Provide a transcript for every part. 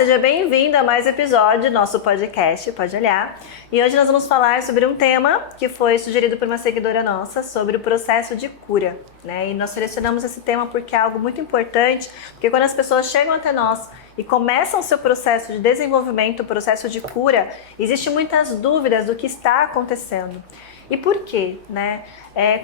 seja bem-vindo a mais um episódio do nosso podcast Pode Olhar. E hoje nós vamos falar sobre um tema que foi sugerido por uma seguidora nossa, sobre o processo de cura, né? E nós selecionamos esse tema porque é algo muito importante, porque quando as pessoas chegam até nós e começam o seu processo de desenvolvimento, o processo de cura, existem muitas dúvidas do que está acontecendo. E por quê, né?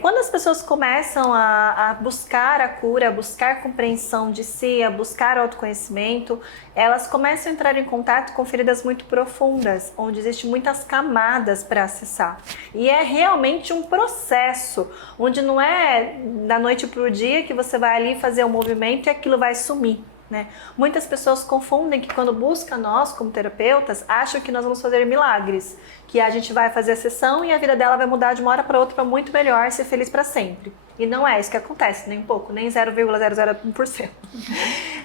Quando as pessoas começam a buscar a cura, a buscar a compreensão de si, a buscar autoconhecimento, elas começam a entrar em contato com feridas muito profundas, onde existem muitas camadas para acessar. E é realmente um processo, onde não é da noite para o dia que você vai ali fazer um movimento e aquilo vai sumir. Né? Muitas pessoas confundem que quando buscam nós como terapeutas, acham que nós vamos fazer milagres, que a gente vai fazer a sessão e a vida dela vai mudar de uma hora para outra para muito melhor, ser feliz para sempre. E não é isso que acontece, nem um pouco, nem 0,001%.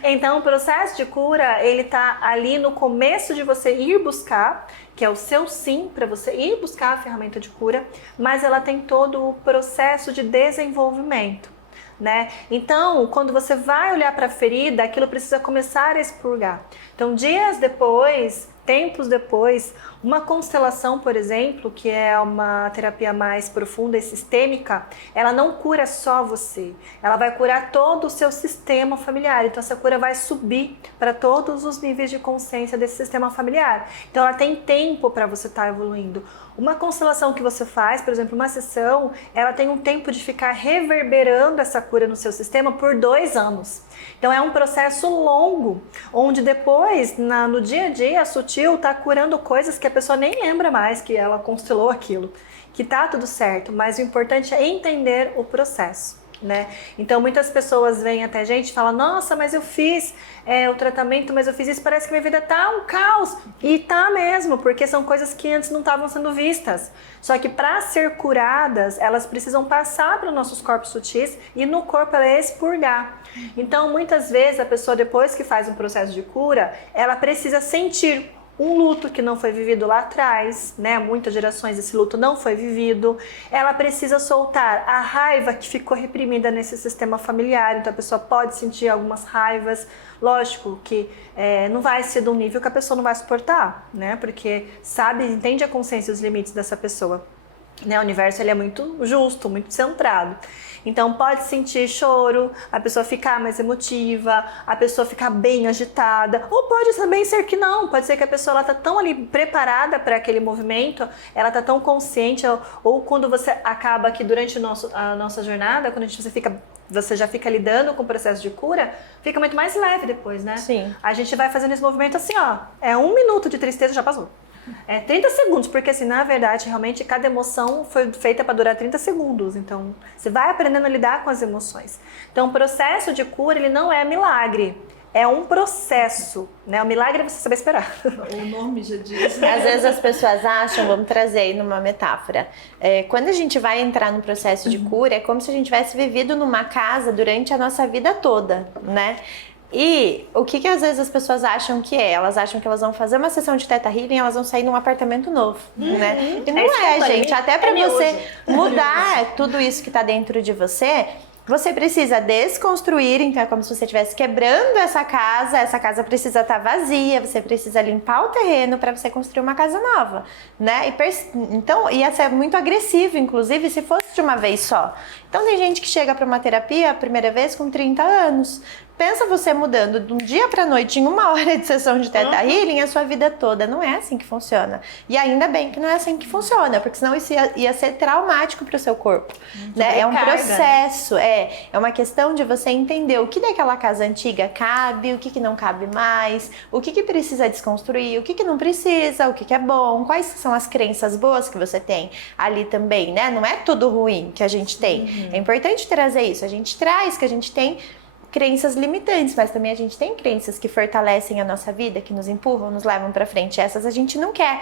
Então o processo de cura, ele tá ali no começo de você ir buscar, que é o seu sim, para você ir buscar a ferramenta de cura, mas ela tem todo o processo de desenvolvimento. Né? Então, quando você vai olhar para a ferida, aquilo precisa começar a expurgar. Então, dias depois, tempos depois, uma constelação, por exemplo, que é uma terapia mais profunda e sistêmica, ela não cura só você, ela vai curar todo o seu sistema familiar. Então, essa cura vai subir para todos os níveis de consciência desse sistema familiar. Então, ela tem tempo para você estar evoluindo. Uma constelação que você faz, por exemplo, uma sessão, ela tem um tempo de ficar reverberando essa cura no seu sistema por 2 anos. Então é um processo longo, onde depois, no dia a dia, a sutil está curando coisas que a pessoa nem lembra mais que ela constelou aquilo, que tá tudo certo, mas o importante é entender o processo. Né? Então muitas pessoas vêm até a gente e falam: nossa, mas eu fiz o tratamento, mas eu fiz isso, parece que minha vida tá um caos. E tá mesmo, porque são coisas que antes não estavam sendo vistas. Só que para ser curadas, elas precisam passar para os nossos corpos sutis e no corpo ela expurgar. Então muitas vezes a pessoa, depois que faz um processo de cura, ela precisa sentir um luto que não foi vivido lá atrás, né? Muitas gerações esse luto não foi vivido. Ela precisa soltar a raiva que ficou reprimida nesse sistema familiar. Então a pessoa pode sentir algumas raivas. Lógico que não vai ser de um nível que a pessoa não vai suportar, né? Porque entende a consciência e os limites dessa pessoa. Né? O universo ele é muito justo, muito centrado. Então pode sentir choro, a pessoa ficar mais emotiva, a pessoa ficar bem agitada, ou pode também ser que não, pode ser que a pessoa ela tá tão ali preparada para aquele movimento, ela tá tão consciente, ou quando você acaba aqui durante a nossa jornada, quando você já fica lidando com o processo de cura, fica muito mais leve depois, né? Sim. A gente vai fazendo esse movimento assim, ó, 1 minuto de tristeza já passou. 30 segundos, porque assim, na verdade, realmente, cada emoção foi feita para durar 30 segundos. Então, você vai aprendendo a lidar com as emoções. Então, o processo de cura, ele não é milagre. É um processo, né? O milagre é você saber esperar. O nome já diz. Às vezes as pessoas acham, vamos trazer aí numa metáfora, quando a gente vai entrar no processo de cura, é como se a gente tivesse vivido numa casa durante a nossa vida toda, né? E o que às vezes as pessoas acham que é? Elas acham que elas vão fazer uma sessão de Theta Healing e elas vão sair num apartamento novo, né? E não gente. Até para você mudar tudo isso que tá dentro de você, você precisa desconstruir, então é como se você estivesse quebrando essa casa precisa estar vazia, você precisa limpar o terreno para você construir uma casa nova, né? Então, ia ser muito agressivo, inclusive, se fosse de uma vez só. Então, tem gente que chega para uma terapia a primeira vez com 30 anos. Pensa você mudando de um dia para noite em 1 hora de sessão de Theta Healing a sua vida toda. Não é assim que funciona. E ainda bem que não é assim que funciona, porque senão isso ia ser traumático para o seu corpo. Né? É um processo, é uma questão de você entender o que daquela casa antiga cabe, o que não cabe mais, o que precisa desconstruir, o que não precisa, o que é bom, quais são as crenças boas que você tem ali também, né? Não é tudo ruim que a gente tem. É importante trazer isso. A gente traz que a gente tem crenças limitantes, mas também a gente tem crenças que fortalecem a nossa vida, que nos empurram, nos levam pra frente. Essas a gente não quer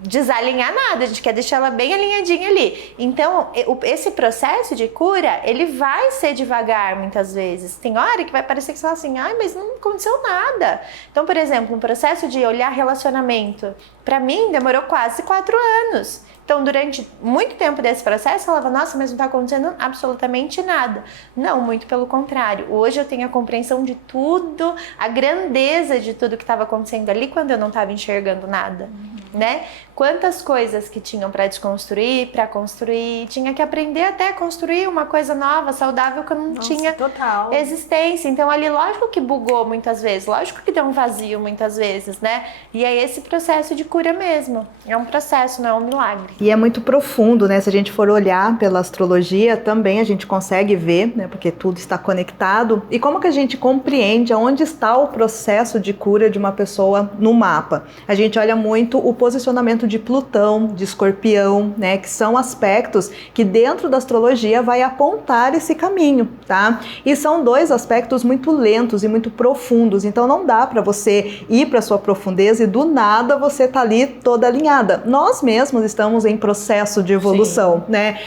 desalinhar nada, a gente quer deixar ela bem alinhadinha ali. Então, esse processo de cura, ele vai ser devagar muitas vezes. Tem hora que vai parecer que você fala assim, ai, mas não aconteceu nada. Então, por exemplo, um processo de olhar relacionamento, pra mim demorou quase 4 anos. Então, durante muito tempo desse processo, eu falava, nossa, mas não está acontecendo absolutamente nada. Não, muito pelo contrário. Hoje eu tenho a compreensão de tudo, a grandeza de tudo que estava acontecendo ali quando eu não estava enxergando nada, né? Quantas coisas que tinham para desconstruir, para construir, tinha que aprender até a construir uma coisa nova, saudável, que eu não tinha total. existência. Então, ali, lógico que bugou muitas vezes, lógico que deu um vazio muitas vezes, né? E é esse processo de cura mesmo. É um processo, não é um milagre. E é muito profundo, né? Se a gente for olhar pela astrologia, também a gente consegue ver, né? Porque tudo está conectado. E como que a gente compreende aonde está o processo de cura de uma pessoa no mapa? A gente olha muito o posicionamento de Plutão, de Escorpião, né? Que são aspectos que dentro da astrologia vai apontar esse caminho, tá? E são dois aspectos muito lentos e muito profundos. Então não dá para você ir para sua profundeza e do nada você tá ali toda alinhada. Nós mesmos estamos em processo de evolução, né?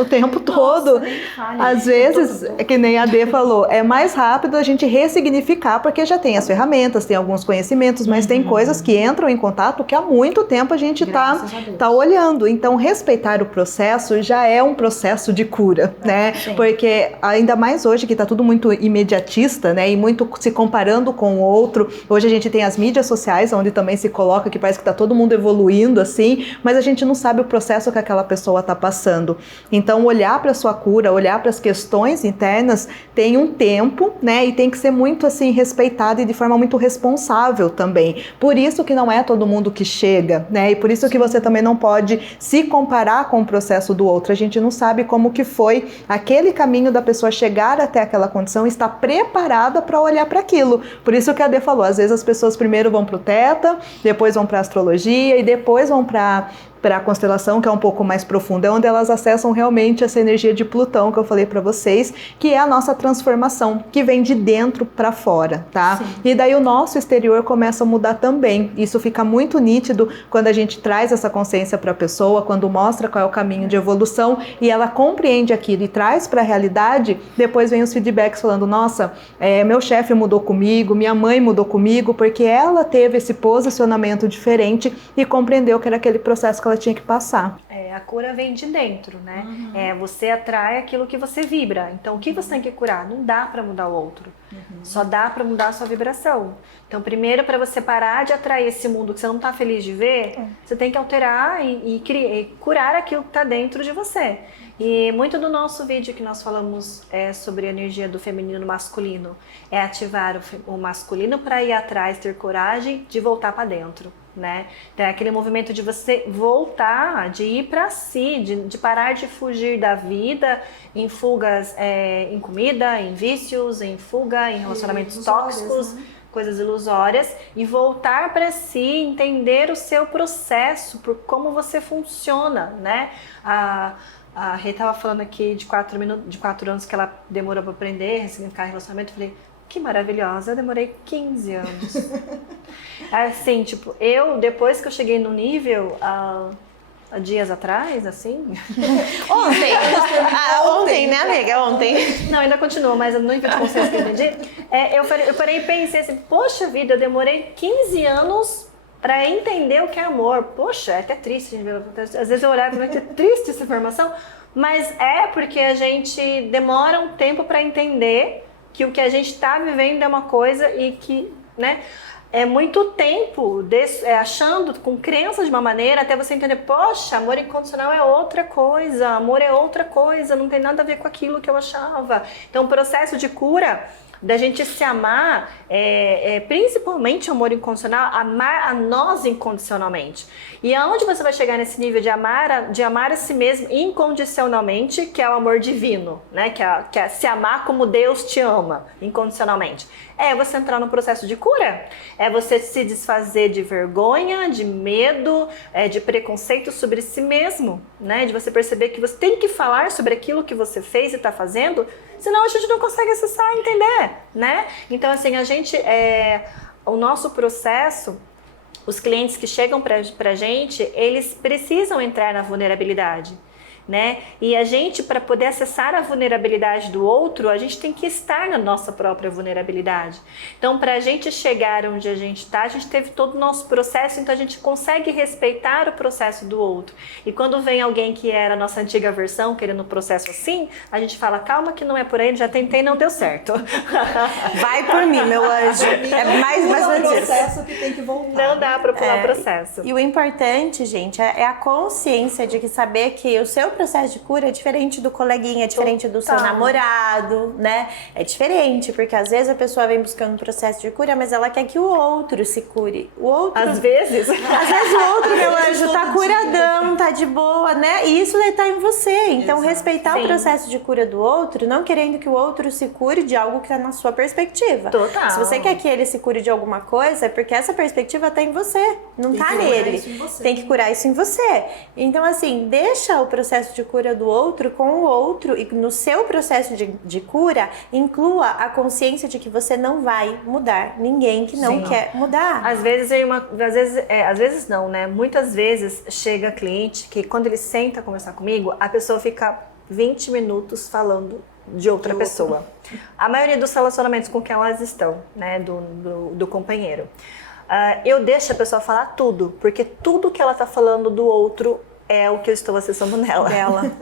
O tempo todo. Às vezes, é que nem a Dê falou, é mais rápido a gente ressignificar, porque já tem as ferramentas, tem alguns conhecimentos, mas tem coisas que entram em contato que há muito tempo a gente tá olhando. Então, respeitar o processo já é um processo de cura, né? Sim. Porque ainda mais hoje que tá tudo muito imediatista, né? E muito se comparando com o outro. Hoje a gente tem as mídias sociais, onde também se coloca que parece que tá todo mundo evoluindo, assim, mas a gente não sabe o processo que aquela pessoa tá passando. Então, olhar para sua cura, olhar para as questões internas, tem um tempo, né? E tem que ser muito, assim, respeitado e de forma muito responsável também. Por isso que não é todo mundo que chega, né? E por isso que você também não pode se comparar com o processo do outro. A gente não sabe como que foi aquele caminho da pessoa chegar até aquela condição e estar preparada para olhar para aquilo. Por isso que a Dê falou, às vezes as pessoas primeiro vão para o Theta, depois vão para a astrologia e depois vão para a constelação, que é um pouco mais profunda, é onde elas acessam realmente essa energia de Plutão que eu falei para vocês, que é a nossa transformação, que vem de dentro para fora, tá? Sim. E daí o nosso exterior começa a mudar também. Isso fica muito nítido quando a gente traz essa consciência para a pessoa, quando mostra qual é o caminho de evolução e ela compreende aquilo e traz para a realidade, depois vem os feedbacks falando, nossa, meu chefe mudou comigo, minha mãe mudou comigo, porque ela teve esse posicionamento diferente e compreendeu que era aquele processo que ela tinha que passar. A cura vem de dentro, né? Você atrai aquilo que você vibra. Então, o que você tem que curar? Não dá para mudar o outro. Só dá para mudar a sua vibração. Então, primeiro, para você parar de atrair esse mundo que você não tá feliz de ver, você tem que alterar e curar aquilo que tá dentro de você. E muito do nosso vídeo que nós falamos sobre a energia do feminino e do masculino é ativar o masculino para ir atrás, ter coragem de voltar para dentro. Né? Então é aquele movimento de você voltar, de ir para si, de parar de fugir da vida em fugas, em comida, em vícios, em fuga, em relacionamentos tóxicos, né? Coisas ilusórias, e voltar para si, entender o seu processo, por como você funciona, né? A Rê estava falando aqui de 4 anos que ela demorou para aprender, ressignificar relacionamento. Eu falei, que maravilhosa, eu demorei 15 anos. Assim, tipo, depois que eu cheguei no nível, há dias atrás, assim... Ontem, né, amiga? Ontem. Não, ainda continua, mas no nível de consciência que eu entendi, eu parei e pensei assim, poxa vida, eu demorei 15 anos para entender o que é amor. Poxa, é até triste, às vezes eu olhava e falei, é triste essa informação, mas é porque a gente demora um tempo para entender que o que a gente está vivendo é uma coisa e que, né, é muito tempo achando, com crença de uma maneira, até você entender, poxa, amor incondicional é outra coisa, amor é outra coisa, não tem nada a ver com aquilo que eu achava. Então, o processo de cura da gente se amar, principalmente o amor incondicional, amar a nós incondicionalmente. E aonde você vai chegar nesse nível de amar a si mesmo incondicionalmente, que é o amor divino, né? Que é se amar como Deus te ama, incondicionalmente. É você entrar no processo de cura, é você se desfazer de vergonha, de medo, de preconceito sobre si mesmo, né? De você perceber que você tem que falar sobre aquilo que você fez e está fazendo, senão a gente não consegue acessar e entender, né? Então, assim, o nosso processo, os clientes que chegam pra gente, eles precisam entrar na vulnerabilidade. né? E a gente, para poder acessar a vulnerabilidade do outro, a gente tem que estar na nossa própria vulnerabilidade. Então, para a gente chegar onde a gente está, a gente teve todo o nosso processo, então a gente consegue respeitar o processo do outro. E quando vem alguém que era a nossa antiga versão, querendo um processo assim, a gente fala, calma que não é por aí, já tentei, não deu certo. Vai por mim, meu anjo. É mais ou menos isso. Processo que tem que voltar. Não dá para pular o processo. E o importante, gente, é a consciência de que saber que o seu processo de cura é diferente do coleguinha, é diferente do seu namorado, né? É diferente, porque às vezes a pessoa vem buscando um processo de cura, mas ela quer que o outro se cure. O outro... Às vezes o outro, meu anjo, tá curadão, tá de boa, né? E isso daí tá em você. Então, respeitar o processo de cura do outro, não querendo que o outro se cure de algo que tá na sua perspectiva. Total. Se você quer que ele se cure de alguma coisa, é porque essa perspectiva tá em você, não tá nele. Tem que curar isso em você. Então, assim, deixa o processo de cura do outro com o outro e no seu processo de cura, inclua a consciência de que você não vai mudar ninguém que não quer mudar. Às vezes não, né? Muitas vezes chega cliente que quando ele senta conversar comigo, a pessoa fica 20 minutos falando de outra pessoa. A maioria dos relacionamentos com que elas estão, né? Do companheiro. Eu deixo a pessoa falar tudo, porque tudo que ela tá falando do outro é o que eu estou acessando nela.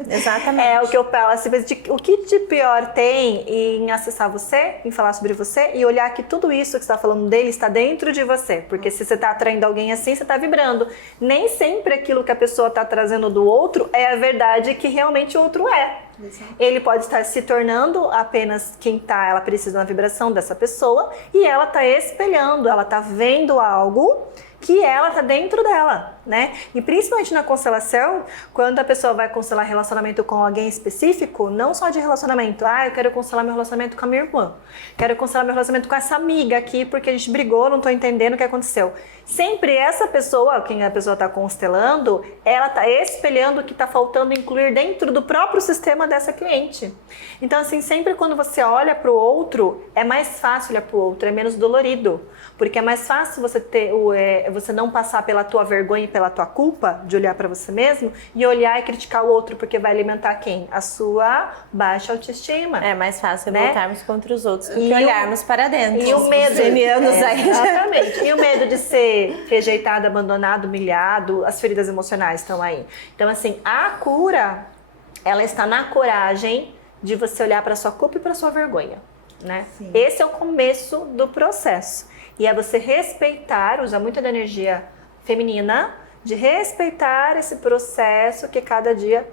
Exatamente. É o que eu falo, assim, o que de pior tem em acessar você, em falar sobre você e olhar que tudo isso que você está falando dele está dentro de você. Porque se você está atraindo alguém assim, você está vibrando. Nem sempre aquilo que a pessoa está trazendo do outro é a verdade que realmente o outro é. Exato. Ele pode estar se tornando apenas quem tá, ela precisa da vibração dessa pessoa e ela está espelhando, ela está vendo algo que ela tá dentro dela, né? E principalmente na constelação, quando a pessoa vai constelar relacionamento com alguém específico, não só de relacionamento, eu quero constelar meu relacionamento com a minha irmã, quero constelar meu relacionamento com essa amiga aqui porque a gente brigou, não tô entendendo o que aconteceu. Sempre essa pessoa, quem a pessoa tá constelando, ela tá espelhando o que tá faltando incluir dentro do próprio sistema dessa cliente. Então, assim, sempre quando você olha pro outro, é mais fácil olhar pro outro, é menos dolorido, porque é mais fácil você ter você não passar pela tua vergonha e pela tua culpa de olhar para você mesmo e olhar e criticar o outro, porque vai alimentar quem? A sua baixa autoestima. É mais fácil, né? Voltarmos contra os outros do E que olharmos para dentro. E o medo, aí. Exatamente. E o medo de ser rejeitado, abandonado, humilhado, as feridas emocionais estão aí. Então, assim, a cura, ela está na coragem de você olhar para sua culpa e para sua vergonha, né? Sim. Esse é o começo do processo. E é você respeitar, usar muito da energia feminina, de respeitar esse processo que cada dia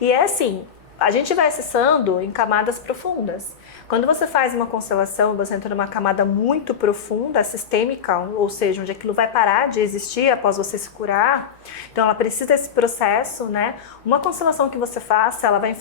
E é assim, a gente vai acessando em camadas profundas. Quando você faz uma constelação, você entra numa camada muito profunda, sistêmica, ou seja, onde aquilo vai parar de existir após você se curar. Então, ela precisa desse processo, né? Uma constelação que você faça, ela vai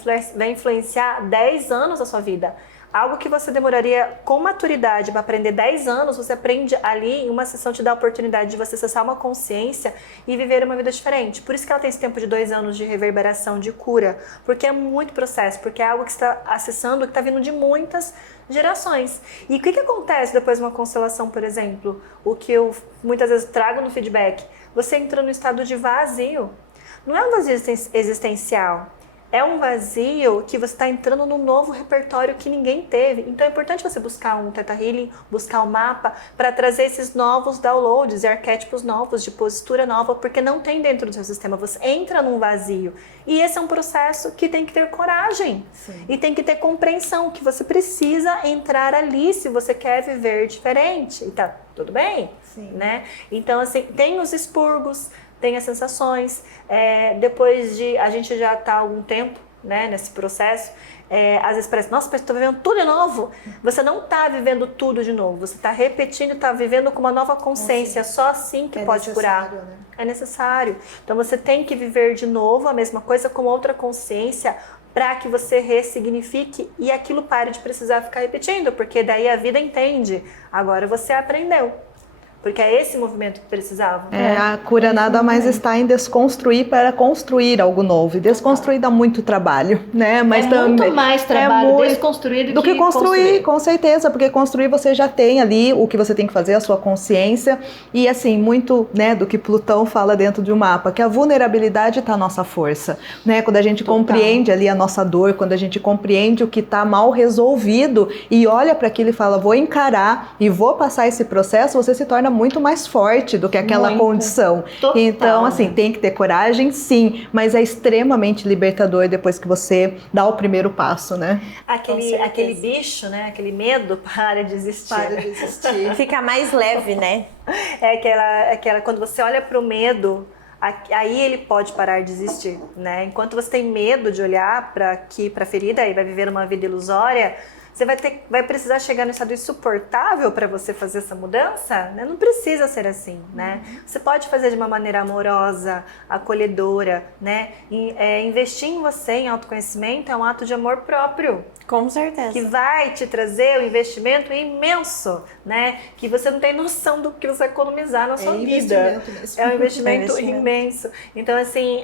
influenciar 10 anos da sua vida. Algo que você demoraria com maturidade para aprender 10 anos, você aprende ali em uma sessão, te dá a oportunidade de você acessar uma consciência e viver uma vida diferente. Por isso que ela tem esse tempo de 2 anos de reverberação, de cura, porque é muito processo, porque é algo que você está acessando, que está vindo de muitas gerações. E o que acontece depois de uma constelação, por exemplo? O que eu muitas vezes trago no feedback, você entra no estado de vazio. Não é um vazio existencial. É um vazio que você está entrando num novo repertório que ninguém teve. Então é importante você buscar um Theta Healing, buscar um mapa para trazer esses novos downloads e arquétipos novos, de postura nova, porque não tem dentro do seu sistema. Você entra num vazio. E esse é um processo que tem que ter coragem. Sim. E tem que ter compreensão que você precisa entrar ali se você quer viver diferente. E tá tudo bem? Sim. Né? Então, assim, tem os expurgos, tem as sensações, depois de a gente já está há algum tempo, né, nesse processo, às vezes parece, nossa, estou vivendo tudo de novo. Você não está vivendo tudo de novo, você está repetindo, está vivendo com uma nova consciência, só assim que pode curar. Né? É necessário. Então você tem que viver de novo a mesma coisa com outra consciência para que você ressignifique e aquilo pare de precisar ficar repetindo, porque daí a vida entende, agora você aprendeu. Porque é esse movimento que precisavam. A cura nada mais está em desconstruir para construir algo novo. E desconstruir dá muito trabalho, né? Mas muito mais trabalho muito desconstruir do que construir, com certeza, porque construir você já tem ali o que você tem que fazer, a sua consciência. E assim, muito, né, do que Plutão fala dentro de um mapa, que a vulnerabilidade está a nossa força, né? Quando a gente compreende ali a nossa dor, quando a gente compreende o que está mal resolvido e olha para aquilo e fala, vou encarar e vou passar esse processo, você se torna muito mais forte do que aquela condição. Total. Então, assim, tem que ter coragem, sim, mas é extremamente libertador depois que você dá o primeiro passo, né? Aquele bicho, né? Aquele medo para de existir. Para de existir. Fica mais leve, né? É aquela quando você olha para o medo, aí ele pode parar de existir, né? Enquanto você tem medo de olhar para a ferida e vai viver uma vida ilusória, você vai precisar chegar no estado insuportável para você fazer essa mudança, né? Não precisa ser assim, né? Você pode fazer de uma maneira amorosa, acolhedora, né? Investir em você, em autoconhecimento, é um ato de amor próprio. Com certeza. Que vai te trazer um investimento imenso, né? Que você não tem noção do que você vai economizar na sua vida. Mesmo. É um investimento imenso. Então, assim,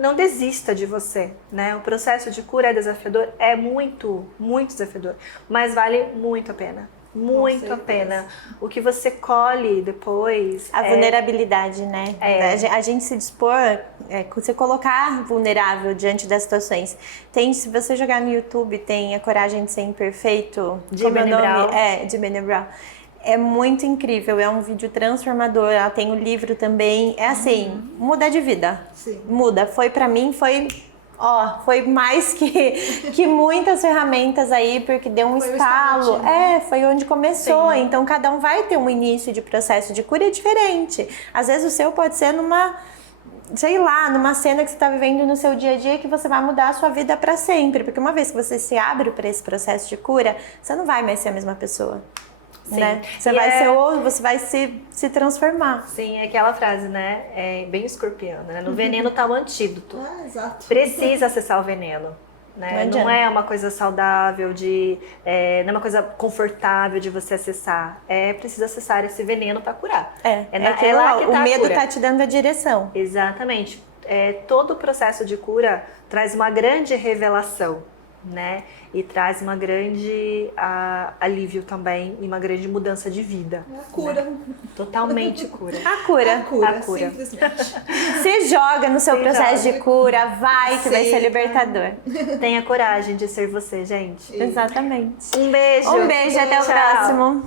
não desista de você, né? O processo de cura é desafiador, é muito, muito desafiador, mas vale muito a pena. Muito a pena. O que você colhe depois. A vulnerabilidade, né? A gente se dispor, se colocar vulnerável diante das situações. Se você jogar no YouTube, tem A Coragem de Ser Imperfeito. De Brené Brown. De Brené Brown. É muito incrível, é um vídeo transformador. Ela tem o livro também. É assim, muda de vida. Sim. Muda. Foi pra mim, foi mais que muitas ferramentas aí, porque deu um estalo. Foi onde começou. Sim. Então, cada um vai ter um início de processo de cura diferente. Às vezes, o seu pode ser numa cena que você está vivendo no seu dia a dia, que você vai mudar a sua vida para sempre. Porque uma vez que você se abre para esse processo de cura, você não vai mais ser a mesma pessoa. Né? Você vai se transformar. Sim, é aquela frase, né? É bem escorpiana, né? No veneno tá o antídoto. Exato. Precisa acessar o veneno. Né? Não é uma coisa saudável, não é uma coisa confortável de você acessar. É preciso acessar esse veneno para curar. É lá que tá o medo a cura. Tá te dando a direção. Exatamente. Todo o processo de cura traz uma grande revelação, né? E traz uma grande alívio também e uma grande mudança de vida. A cura. Né? Totalmente cura. A cura. Simplesmente. Se joga no seu processo de cura, vai que vai ser libertador. Tenha coragem de ser você, gente. Exatamente. Um beijo. Um beijo, até o próximo.